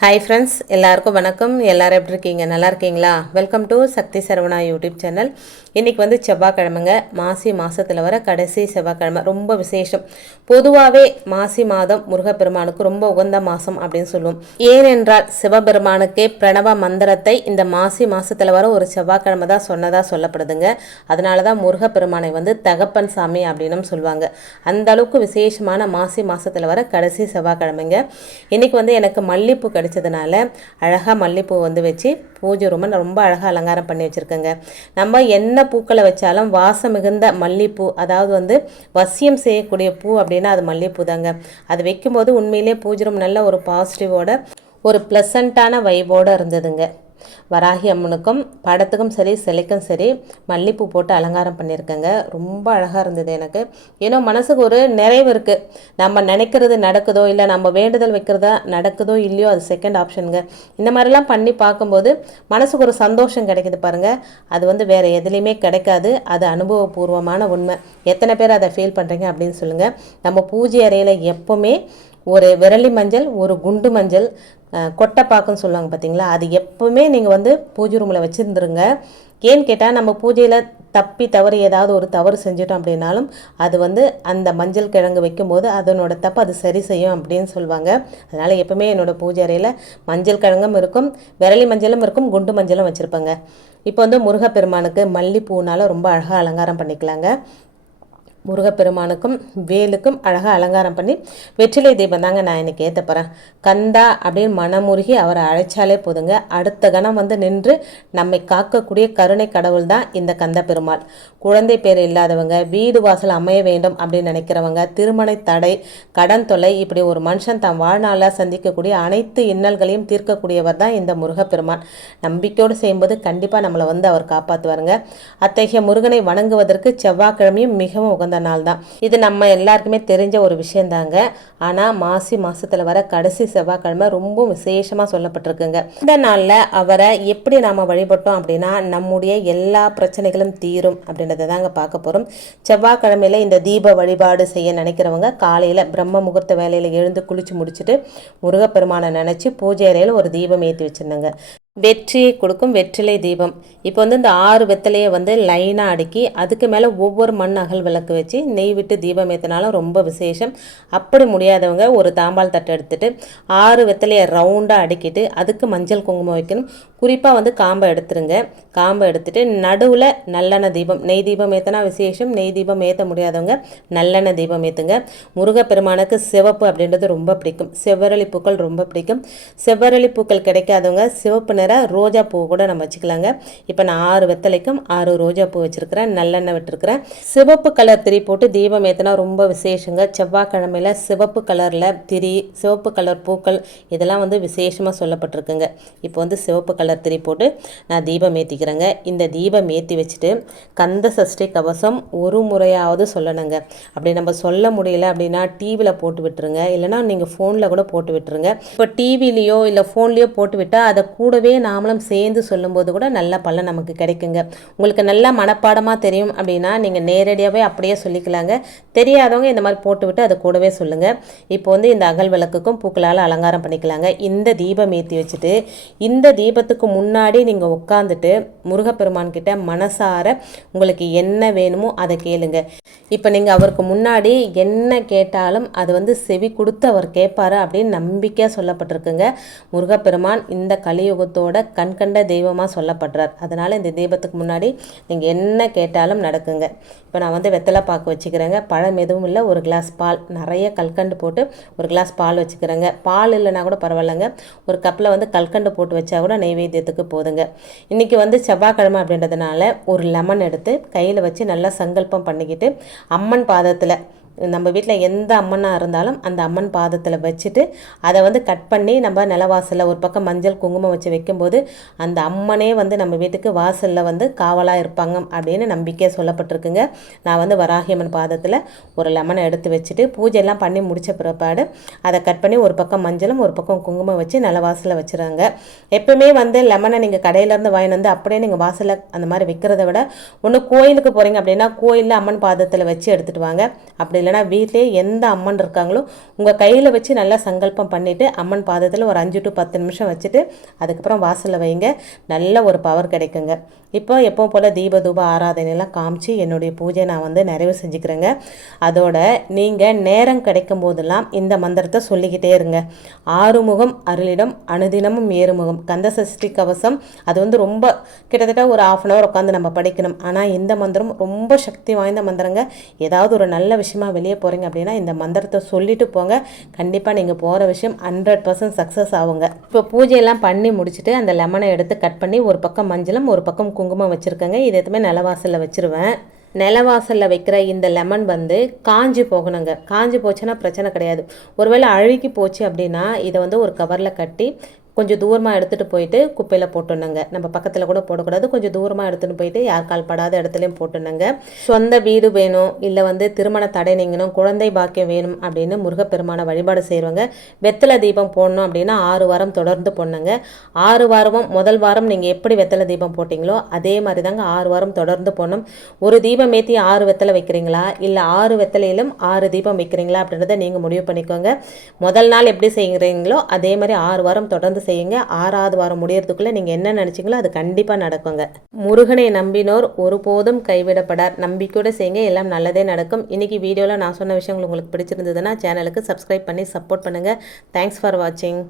Hi friends எல்லாருக்கும் வணக்கம். எல்லாரும் எப்படி இருக்கீங்க? நல்லா இருக்கீங்களா? Welcome to Shakti Saravana YouTube channel. இன்றைக்கி வந்து செவ்வாய்க்கிழமைங்க. மாசி மாதத்தில் வர கடைசி செவ்வாய்க்கிழமை. ரொம்ப விசேஷம். பொதுவாகவே மாசி மாதம் முருகப்பெருமானுக்கு ரொம்ப உகந்த மாதம் அப்படின்னு சொல்லுவோம். ஏனென்றால் சிவபெருமானுக்கே பிரணவ மந்திரத்தை இந்த மாசி மாதத்தில் வர ஒரு செவ்வாய்க்கிழமை தான் சொன்னதாக சொல்லப்படுதுங்க. அதனால தான் முருகப்பெருமானை வந்து தகப்பன் சாமி அப்படின்னும் சொல்லுவாங்க. அந்த அளவுக்கு விசேஷமான மாசி மாதத்தில் வர கடைசி செவ்வாய்க்கிழமைங்க. இன்றைக்கி வந்து எனக்கு மல்லிப்பூ வச்சதுனால அழகாக மல்லிப்பூ வந்து வச்சு பூஜை ரூமை ரொம்ப அழகாக அலங்காரம் பண்ணி வச்சுருக்கேங்க. நம்ம என்ன பூக்களை வச்சாலும் வாசம் மிகுந்த மல்லிப்பூ அதாவது வந்து வசியம் செய்யக்கூடிய பூ அப்படின்னா அது மல்லிப்பூ தாங்க. அது வைக்கும்போது உண்மையிலே பூஜை ரூம் நல்ல ஒரு பாசிட்டிவோட ஒரு ப்ளசண்ட்டான வைவோடு இருந்ததுங்க. வராகி அம்மனுக்கும் படத்துக்கும் சரி சிலைக்கும் சரி மல்லிப்பூ போட்டு அலங்காரம் பண்ணியிருக்கேங்க. ரொம்ப அழகாக இருந்தது எனக்கு. ஏன்னா மனசுக்கு ஒரு நிறைவு இருக்குது நம்ம நினைக்கிறது நடக்குதோ இல்லை நம்ம வேண்டுதல் வைக்கிறதா நடக்குதோ இல்லையோ அது செகண்ட் ஆப்ஷனுங்க இந்த மாதிரிலாம் பண்ணி பார்க்கும்போது மனசுக்கு ஒரு சந்தோஷம் கிடைக்குது பாருங்கள் அது வந்து வேறு எதுலேயுமே கிடைக்காது. அது அனுபவபூர்வமான உண்மை. எத்தனை பேர் அதை ஃபீல் பண்ணுறீங்க அப்படின்னு சொல்லுங்கள் நம்ம பூஜை அறையில் எப்போவுமே ஒரு விரலி மஞ்சள் ஒரு குண்டு மஞ்சள் கொட்டைப்பாக்குன்னு சொல்லுவாங்க பார்த்தீங்களா அது எப்பவுமே நீங்கள் வந்து பூஜை ரூமில் வச்சுருந்துருங்க. ஏன்னு கேட்டால் நம்ம பூஜையில் தப்பி தவறு ஏதாவது ஒரு தவறு செஞ்சிட்டோம் அப்படின்னாலும் அது வந்து அந்த மஞ்சள் கிழங்கு வைக்கும்போது அதனோட தப்பு அது சரி செய்யும் அப்படின்னு சொல்லுவாங்க. அதனால் எப்பவுமே என்னோட பூஜை அறையில் மஞ்சள் கிழங்கும் இருக்கும் விரலி மஞ்சளும் இருக்கும் குண்டு மஞ்சளும் வச்சுருப்பேங்க. இப்போ வந்து முருகப்பெருமானுக்கு மல்லிப்பூனால் ரொம்ப அழகாக அலங்காரம் பண்ணிக்கலாங்க. முருகப்பெருமானுக்கும் வேலுக்கும் அழகாக அலங்காரம் பண்ணி வெற்றிலை தீபம் தாங்க நான் இன்னைக்கு ஏற்ற போகிறேன் கந்தா அப்படின்னு மனமுருகி அவரை அழைச்சாலே போதுங்க. அடுத்த கணம் வந்து நின்று நம்மை காக்கக்கூடிய கருணை கடவுள் தான் இந்த கந்த பெருமாள். குழந்தை பேர் இல்லாதவங்க வீடு வாசல் அமைய வேண்டும் அப்படின்னு நினைக்கிறவங்க திருமண தடை கடன் தொல்லை இப்படி ஒரு மனுஷன் தான் வாழ்நாளாக சந்திக்கக்கூடிய அனைத்து இன்னல்களையும் தீர்க்கக்கூடியவர் தான் இந்த முருகப்பெருமான் நம்பிக்கையோடு செய்யும்போது கண்டிப்பாக நம்மளை வந்து அவர் காப்பாற்றுவாருங்க அத்தகைய முருகனை வணங்குவதற்கு செவ்வாய்க்கிழமையும் மிகவும் உகந்த நாள் தான் இது நம்ம எல்லாருக்குமே தெரிஞ்ச ஒரு விஷயந்தாங்க. ஆனால் மாசி மாதத்தில் வர கடைசி செவ்வாய்க்கிழமை ரொம்ப விசேஷமாக சொல்லப்பட்டிருக்குங்க. இந்த நாளில் அவரை எப்படி நாம் வழிபட்டோம் அப்படின்னா நம்முடைய எல்லா பிரச்சனைகளும் தீரும் அப்படின்றத தாங்க பார்க்க போகிறோம் செவ்வாய்க்கிழமையில இந்த தீப வழிபாடு செய்ய நினைக்கிறவங்க காலையில் பிரம்ம முகூர்த்த வேலையில் எழுந்து குளிச்சு முடிச்சுட்டு முருகப்பெருமானை நினச்சி பூஜை அறையில் ஒரு தீபம் ஏற்றி வச்சிருந்தாங்க. வெற்றியை கொடுக்கும் வெற்றிலை தீபம். இப்போ வந்து இந்த ஆறு வெத்தலையை வந்து லைனாக அடுக்கி அதுக்கு மேலே ஒவ்வொரு மண் அகல் விளக்கு வச்சு நெய் விட்டு தீபம் ஏற்றினாலும் ரொம்ப விசேஷம். அப்படி முடியாதவங்க ஒரு தாம்பால் தட்டை எடுத்துகிட்டு ஆறு வெத்தலையை ரவுண்டாக அடுக்கிட்டு அதுக்கு மஞ்சள் குங்குமம் வைக்கணும். குறிப்பாக வந்து காம்பை எடுத்துருங்க. காம்பை எடுத்துட்டு நடுவில் நல்லெண்ணெய் தீபம் நெய் தீபம் ஏற்றினா விசேஷம் நெய் தீபம் ஏற்ற முடியாதவங்க நல்லெண்ணெய் தீபம் ஏற்றுங்க முருகப்பெருமானுக்கு சிவப்பு அப்படின்றது ரொம்ப பிடிக்கும். செவ்வரளி பூக்கள் ரொம்ப பிடிக்கும். செவ்வரளி பூக்கள் கிடைக்காதவங்க சிவப்பு நிற ரோஜா பூ கூட நம்ம வச்சுக்கலாங்க. இப்போ நான் ஆறு வெத்தலைக்கும் ஆறு ரோஜா பூ வச்சுருக்கிறேன் நல்லெண்ணெய் விட்டுருக்கிறேன். சிவப்பு கலர் திரி போட்டு தீபம் ஏற்றினா ரொம்ப விசேஷங்க. செவ்வாய்க்கிழமையில் சிவப்பு கலரில் திரி சிவப்பு கலர் பூக்கள் இதெல்லாம் வந்து விசேஷமாக சொல்லப்பட்டிருக்குங்க. இப்போ வந்து சிவப்பு கலர் திரி போட்டு நான் தீபம் ஏற்றிக்கிறேங்க இந்த தீபம் ஏற்றி வச்சுட்டு கந்த சஷ்டி கவசம் ஒரு முறையாவது சொல்லணுங்க. அப்படி நம்ம சொல்ல முடியல அப்படின்னா டிவியில் போட்டு விட்டுருங்க. இல்லைனா நீங்கள் ஃபோனில் கூட போட்டு விட்டுருங்க. இப்போ டிவிலேயோ இல்லை ஃபோன்லேயோ போட்டு விட்டால் அதை கூடவே நாமளும் சேர்ந்து சொல்லும்போது கூட நல்ல பலன் நமக்கு கிடைக்குங்க. உங்களுக்கு நல்லா மனப்பாடமாக தெரியும் அப்படின்னா நீங்கள் நேரடியாகவே அப்படியே சொல்லிக்கலாங்க. தெரியாதவங்க இந்த மாதிரி போட்டு விட்டு அதை கூடவே சொல்லுங்கள் இப்போ வந்து இந்த அகல் விளக்குக்கும் பூக்களால் அலங்காரம் பண்ணிக்கலாங்க. இந்த தீபம் ஏற்றி வச்சுட்டு இந்த தீபத்துக்கு முன்னாடி நீங்கள் உட்காந்துட்டு முருகப்பெருமான் கிட்ட மனசார உங்களுக்கு என்ன வேணுமோ அதை கேளுங்க. இப்போ நீங்கள் அவருக்கு முன்னாடி என்ன கேட்டாலும் அது வந்து செவி கொடுத்து அவர் கேட்பாரு அப்படின்னு நம்பிக்கையாக சொல்லப்பட்டிருக்குங்க. முருகப்பெருமான் இந்த கலியுகத்தோட கண்கண்ட தெய்வமாக சொல்லப்படுறார். அதனால் இந்த தீபத்துக்கு முன்னாடி நீங்கள் என்ன கேட்டாலும் நடக்குங்க. இப்போ நான் வந்து வெத்தலை பாக்கு வச்சுக்கிறேங்க. பழம் எதுவும் இல்லை. ஒரு கிளாஸ் பால். நிறைய கல்கண்டு போட்டு ஒரு கிளாஸ் பால் வச்சுக்கிறேங்க. பால் இல்லைனா கூட பரவாயில்லைங்க. ஒரு கப்பில் வந்து கல்கண்டு போட்டு வச்சா கூட நைவேத்தியத்துக்கு போதுங்க. இன்றைக்கி வந்து செவ்வாய்க்கிழமை அப்படின்றதுனால ஒரு லெமன் எடுத்து கையில் வச்சு நல்லா சங்கல்பம் பண்ணிக்கிட்டு அம்மன் பாதத்தில் நம்ம வீட்டில் எந்த அம்மனாக இருந்தாலும் அந்த அம்மன் பாதத்தில் வச்சுட்டு அதை வந்து கட் பண்ணி நம்ம நிலவாசலில் ஒரு பக்கம் மஞ்சள் குங்குமம் வச்சு வைக்கும்போது அந்த அம்மனே வந்து நம்ம வீட்டுக்கு வாசலில் வந்து காவலாக இருப்பாங்க அப்படின்னு நம்பிக்கையாக சொல்லப்பட்டிருக்குங்க. நான் வந்து வராகி அம்மன் பாதத்தில் ஒரு லெமனை எடுத்து வச்சுட்டு பூஜையெல்லாம் பண்ணி முடித்த பிற்பாடு அதை கட் பண்ணி ஒரு பக்கம் மஞ்சளும் ஒரு பக்கம் குங்குமம் வச்சு நிலவாசலில் வச்சுருவாங்க எப்பவுமே வந்து லெமனை நீங்கள் கடையிலேருந்து வாங்கிட்டு வந்து அப்படியே நீங்கள் வாசலில் அந்த மாதிரி வைக்கிறத விட ஒன்று கோயிலுக்கு போகிறீங்க அப்படின்னா கோயிலில் அம்மன் பாதத்தில் வச்சு எடுத்துகிட்டு வாங்க. அப்படி இல்லைனா வீட்டிலே எந்த அம்மன் இருக்காங்களோ உங்கள் கையில் வச்சு நல்லா சங்கல்பம் பண்ணிவிட்டு அம்மன் பாதத்தில் ஒரு அஞ்சு டு பத்து நிமிஷம் வச்சுட்டு அதுக்கப்புறம் வாசலில் வைங்க. நல்ல ஒரு பவர் கிடைக்குங்க. இப்போ எப்போ போல் தீப தூப ஆராதனையெல்லாம் காமிச்சு என்னுடைய பூஜை நான் வந்து நிறைவு செஞ்சுக்கிறேங்க. அதோட நீங்கள் நேரம் கிடைக்கும் போதெல்லாம் இந்த மந்திரத்தை சொல்லிக்கிட்டே இருங்க. ஆறுமுகம் அருளிடம் அனுதினமும் ஏறுமுகம். கந்த சஷ்டி கவசம் அது வந்து ரொம்ப கிட்டத்தட்ட ஒரு ஆஃப் அன் ஹவர் உட்காந்து நம்ம படிக்கணும். ஆனால் இந்த மந்திரம் ரொம்ப சக்தி வாய்ந்த மந்திரங்க. ஏதாவது ஒரு நல்ல விஷயமா வெளியே போகிறீங்க அப்படின்னா இந்த மந்திரத்தை சொல்லிட்டு போங்க. கண்டிப்பாக நீங்கள் போகிற விஷயம் ஹண்ட்ரட் பர்சன்ட் சக்ஸஸ் ஆகுங்க. இப்போ பூஜையெல்லாம் பண்ணி முடிச்சுட்டு அந்த லெமனை எடுத்து கட் பண்ணி ஒரு பக்கம் மஞ்சளும் ஒரு பக்கம் குங்குமம் வச்சுருக்கேங்க. இது எதுவுமே நிலவாசலில் வச்சுருவேன். நிலவாசலில் வைக்கிற இந்த லெமன் வந்து காஞ்சி போகணுங்க. காஞ்சி போச்சுன்னா பிரச்சனை கிடையாது. ஒருவேளை அழுகி போச்சு அப்படின்னா இதை வந்து ஒரு கவரில் கட்டி கொஞ்சம் தூரமாக எடுத்துகிட்டு போயிட்டு குப்பையில் போட்டுணுங்க நம்ம பக்கத்தில் கூட போடக்கூடாது. கொஞ்சம் தூரமாக எடுத்துகிட்டு போயிட்டு யார் கால் படாத இடத்துலையும் போட்டுணுங்க சொந்த வீடு வேணும் இல்லை வந்து திருமண தடை நீங்கணும் குழந்தை பாக்கியம் வேணும் அப்படின்னு முருகப்பெருமான வழிபாடு செய்வாங்க வெத்தலை தீபம் போடணும் அப்படின்னா ஆறு வாரம் தொடர்ந்து போடணுங்க. ஆறு வாரமும் முதல் வாரம் நீங்கள் எப்படி வெத்தலை தீபம் போட்டிங்களோ அதே மாதிரி தாங்க ஆறு வாரம் தொடர்ந்து போடணும். ஒரு தீபம் ஏற்றி ஆறு வெத்தலை வைக்கிறீங்களா? இல்லை ஆறு வெத்தலையிலும் ஆறு தீபம் வைக்கிறீங்களா அப்படின்றத நீங்கள் முடிவு பண்ணிக்கோங்க. முதல் நாள் எப்படி செய்கிறீங்களோ அதே மாதிரி ஆறு வாரம் தொடர்ந்து செய்யுங்க. ஆறாவது வாரம் முடியறதுக்குள்ளே நீங்கள் என்ன நினச்சிங்களோ அது கண்டிப்பாக நடக்குங்க. முருகனை நம்பினோர் ஒருபோதும் கைவிடப்படார். நம்பிக்கையோடு செய்யுங்க. எல்லாம் நல்லதே நடக்கும். இன்னைக்கு வீடியோவில் நான் சொன்ன விஷயங்கள் உங்களுக்கு பிடிச்சிருந்ததுன்னா சேனலுக்கு சப்ஸ்கிரைப் பண்ணி சப்போர்ட் பண்ணுங்கள் தேங்க்ஸ் ஃபார் வாட்சிங்